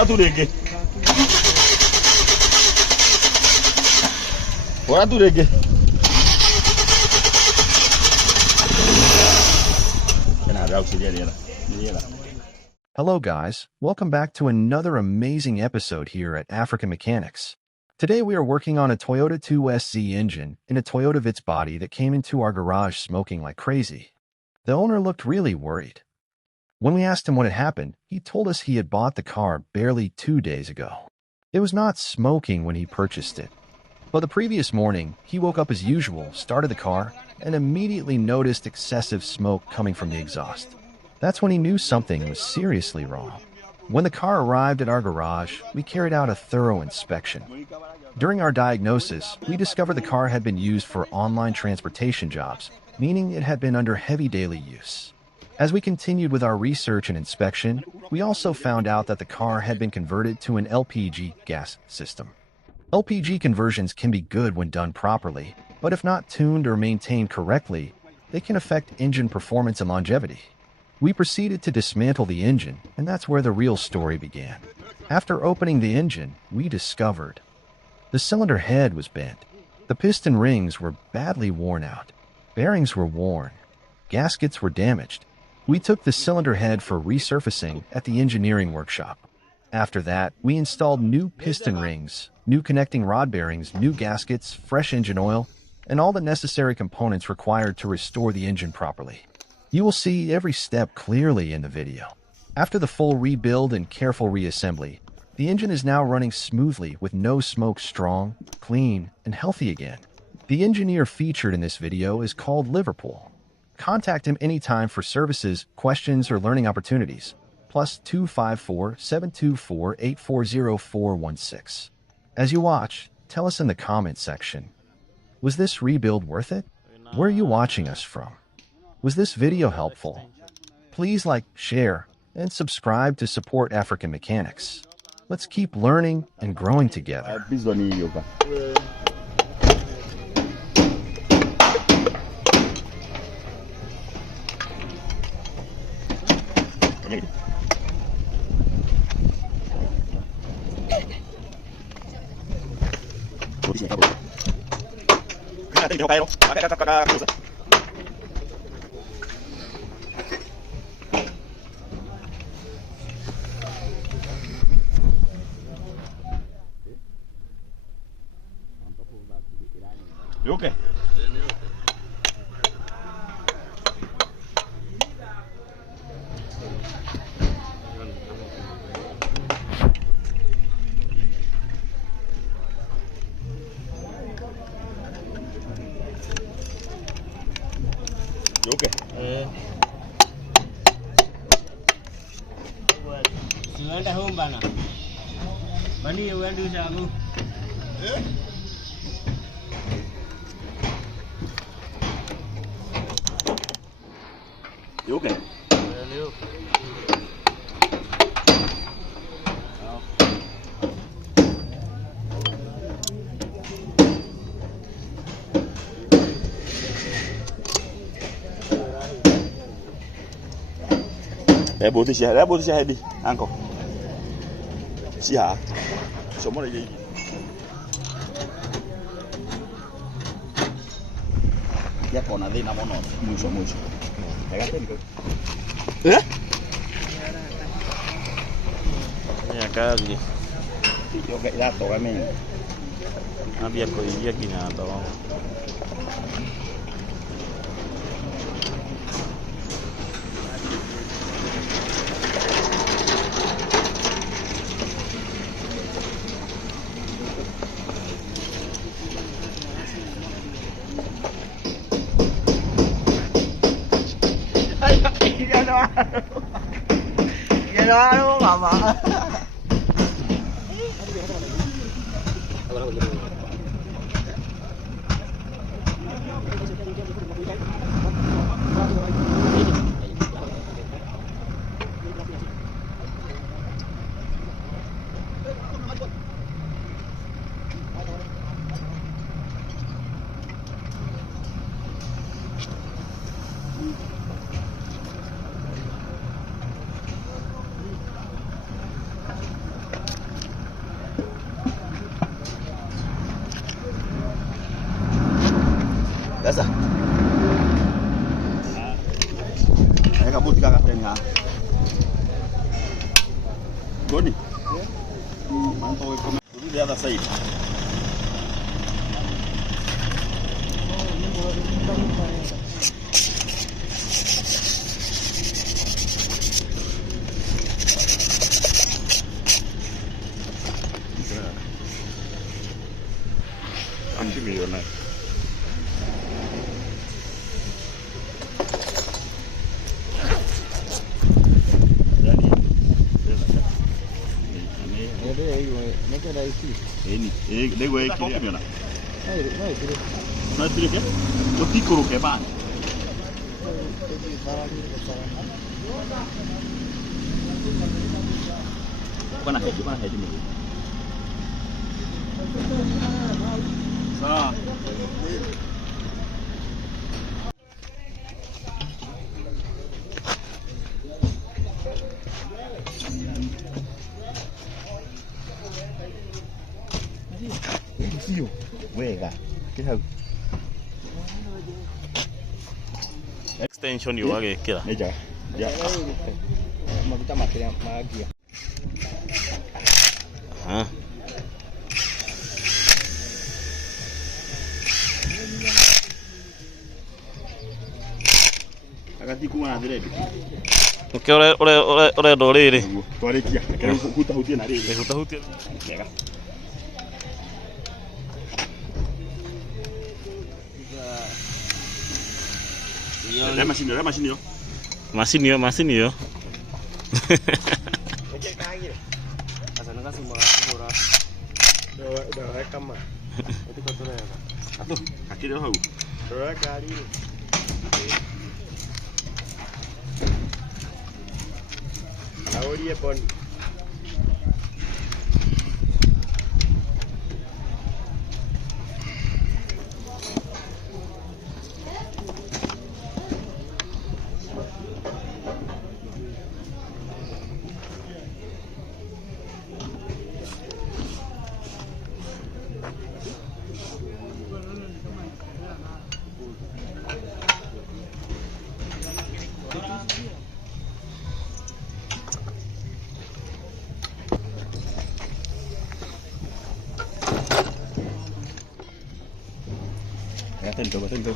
Ora tu dege. Ora tu dege. Hello guys, welcome back to another amazing episode here at African Mechanics. Today we are working on a Toyota 2SZ engine in a Toyota Vitz body that came into our garage smoking like crazy. The owner looked really worried. When we asked him what had happened, he told us he had bought the car barely 2 days ago. It was not smoking when he purchased it. But the previous morning, he woke up as usual, started the car, and immediately noticed excessive smoke coming from the exhaust. That's when he knew something was seriously wrong. When the car arrived at our garage, we carried out a thorough inspection. During our diagnosis, we discovered the car had been used for online transportation jobs, meaning it had been under heavy daily use. As we continued with our research and inspection, we also found out that the car had been converted to an LPG gas system. LPG conversions can be good when done properly, but if not tuned or maintained correctly, they can affect engine performance and longevity. We proceeded to dismantle the engine, and that's where the real story began. After opening the engine, we discovered the cylinder head was bent. The piston rings were badly worn out. Bearings were worn. Gaskets were damaged. We took the cylinder head for resurfacing at the engineering workshop. After that, we installed new piston rings, new connecting rod bearings, new gaskets, fresh engine oil, and all the necessary components required to restore the engine properly. You will see every step clearly in the video. After the full rebuild and careful reassembly, the engine is now running smoothly with no smoke, strong, clean, and healthy again. The engineer featured in this video is called Liverpool. Contact him anytime for services, questions, or learning opportunities. +254 724 840 As you watch, tell us in the comment section, was this rebuild worth it? Where are you watching us from? Was this video helpful? Please like, share, and subscribe to support African Mechanics. Let's keep learning and growing together. You okay? You okay? Sudah dah home bana. Bani yang wendu jago. You okay? Để bố thì xe đi, ăn không? Xí hả? Sống ở đây gì? Ya con adí vámonos, mucho. Pégate el ¿eh? Ya casi. Yo que ya toca me. Había coidia aquí nada todo. Ya no, mamá. kabut kakak tengah. Goni. Mantap itu. Dulu di atas side. Anti milioner. Ini gue kiri apa nak? Nah, kiri ke? Putih kurung ke pan? Bukan nak head ni. Sah. Siu, wega, kita. Extension you lagi kira. Meja, ya. Mau kita mati lagi ya. Hah? Agak tiku mana dia? Oke, oleh dole ini. Dole kia, kalau hutan hutan ada. Hutan hutan. Ya. Ada mesin yo. Mesin yo. Ngecek lagi. Asal kan semua murah. Udah rekam mah. Itu kotornya ya, Pak. Atuh, kaki dia tahu. Dua kali. Tahu dia pun. Tentu.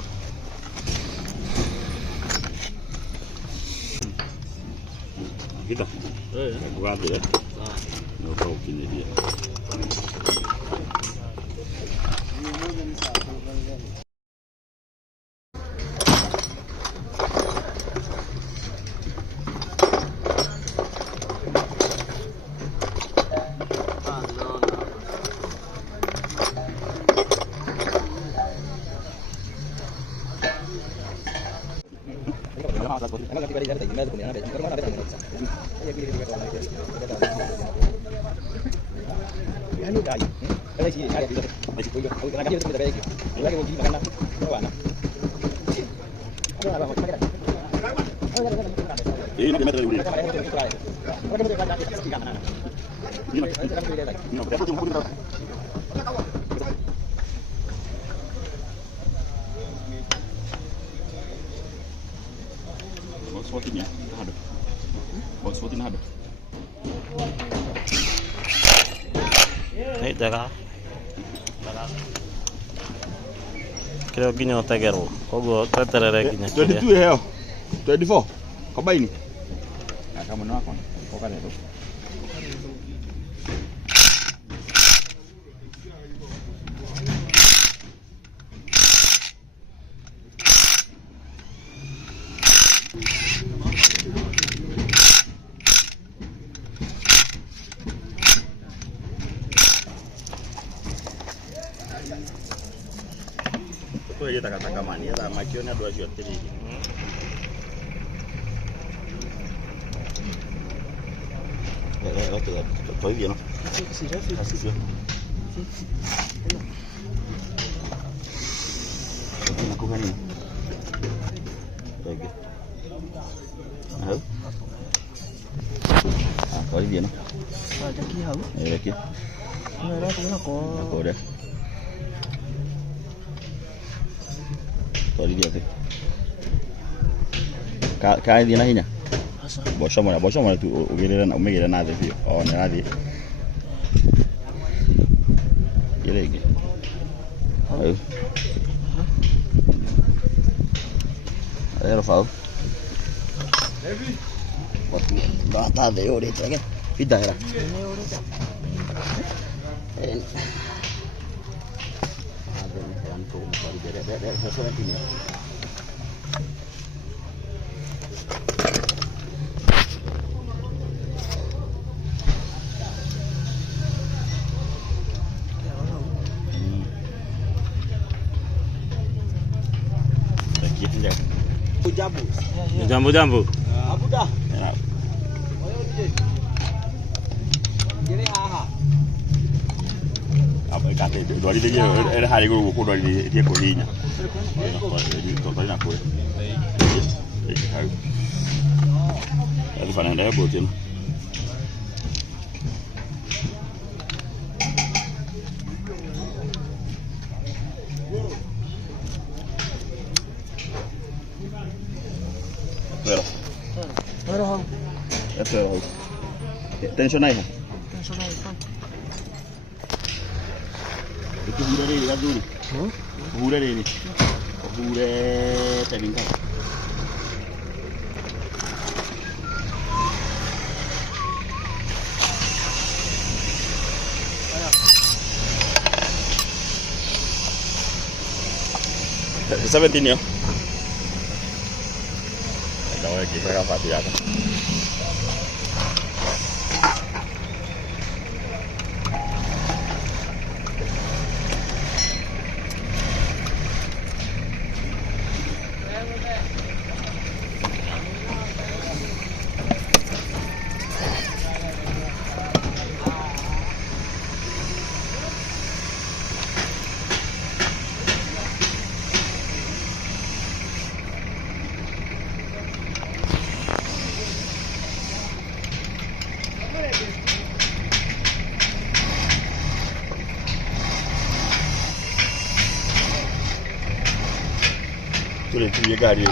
Kita. Buat dia. Nggak tahu kini dia. Swatinya ada. Swatinya ada. Jaga. Kira gini otak gero. Kau terterere gini. 22 ya. 24. Kau bayi ni. Nah, kamu nak apa? Kau kan itu. Itu aja taka-taka mania, macinya 2 shot jadi. Tối gì nó? Xì xì. Aku kan ini. Lagi. Hả? Có gì nó? Chắc kia hả? Đây kia. Nơi đó cũng là có. Có đây. Có đi đi. Cái gì nó nhỉ? Bosho tu ugerera na umegera na thĩ biũ. O nĩ rathiĩ. Yerege. Era fao. Bata de ore tege. Pita era. Jambu. Abu dah. Apa kate dori de era hari go ko dori de ko linya. Dori na ko. Ada fana da botin. Overhaul. Esto es tension ahí. Tension ahí. Itu hura ini kan dulu. Hura ini. Hura tebing kan. Seventeen ya. Đâu chị phải không phải bây giờ. Sudah itu ya gari.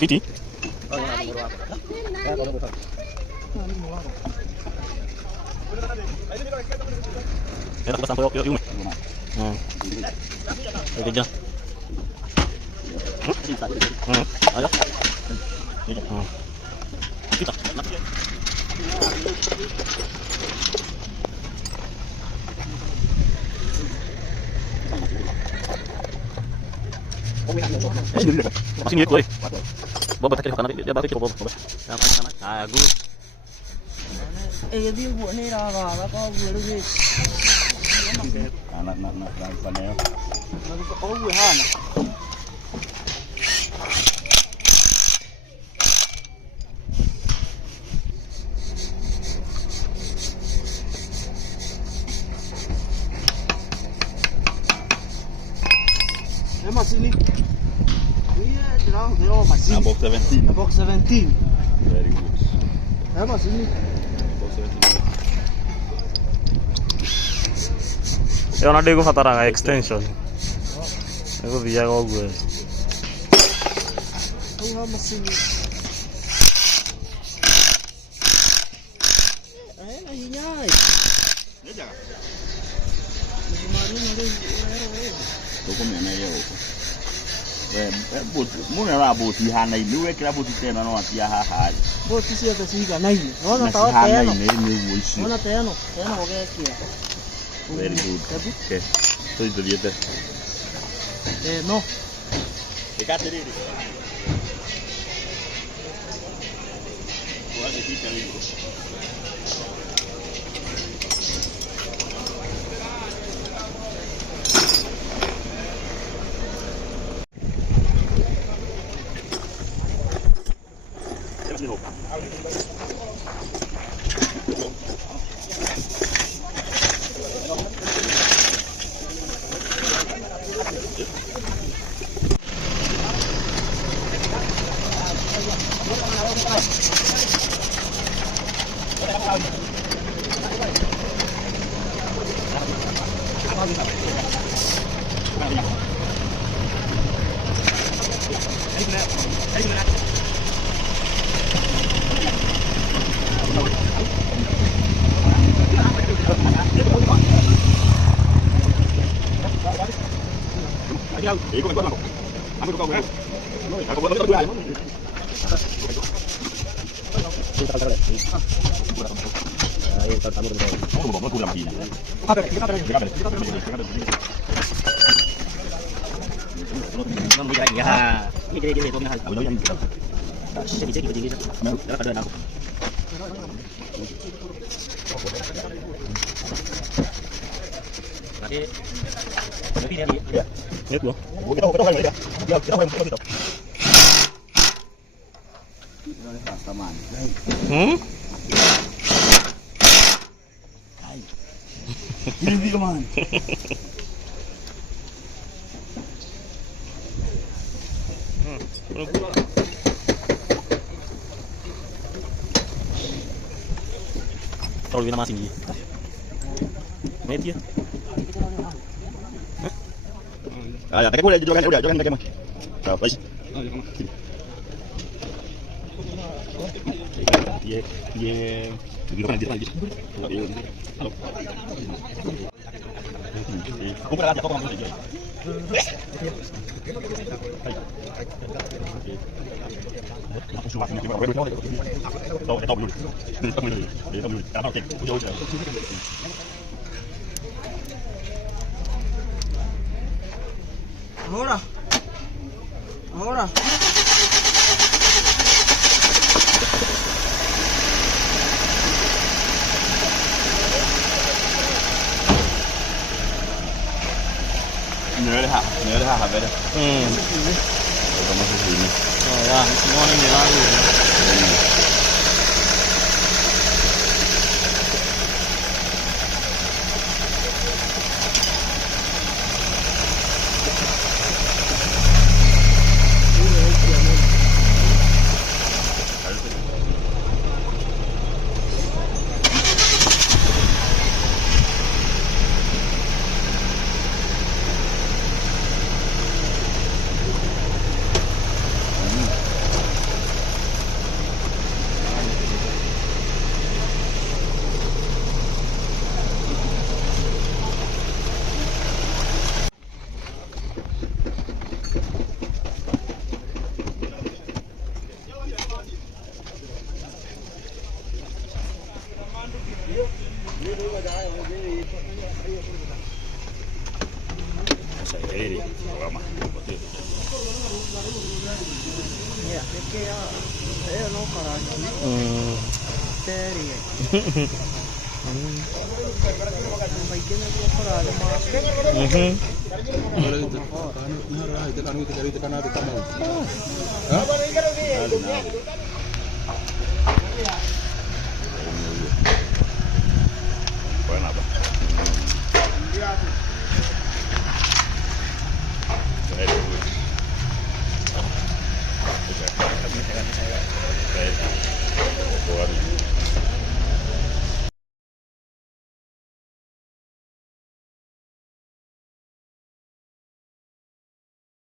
Fiti? Enak pas sampai yuk. Kerja. Ayo. Kita. Masih ngikut oi. Bawa tak kira kan dia bawa bawa. Ah, good. Dia buat ni dah kau buat lagi. Nak panel. Nak kau buat han. Masih ni. Iya, jerang masih. Box 17. Box 17. Very good. Masih ni. Box 17. Eu não digo fatar extension. Eu vi algo. Masih ni. Nyai. Ni jangan. Kemarin ada Dokumenya yao. Muna ra boti hana ini we kira boti tena no atia haha. boti cia ciga na ini. Ona tawa teno. Ona teno ogekia. Very good. Okay. Soy doliete. No. Fíjate riri. Wale kika hiyo. Ini kemana? Tahu nama tinggi. Mati ya? Ah, pakai boleh juga kan? Udah, jangan pakai mah. Tahu pas. Dia begitu kan dia lagi. Halo. Aku berada kok kamu saja. Aku suka ini kita berdoa. Tahu tahu dulu. Tahu dulu. Tahu dulu. Karena oke, udah. Ahora. Ahora. Nhớ đấy hả về đây. Có một cái gì này. Rồi, ngon anh người ta.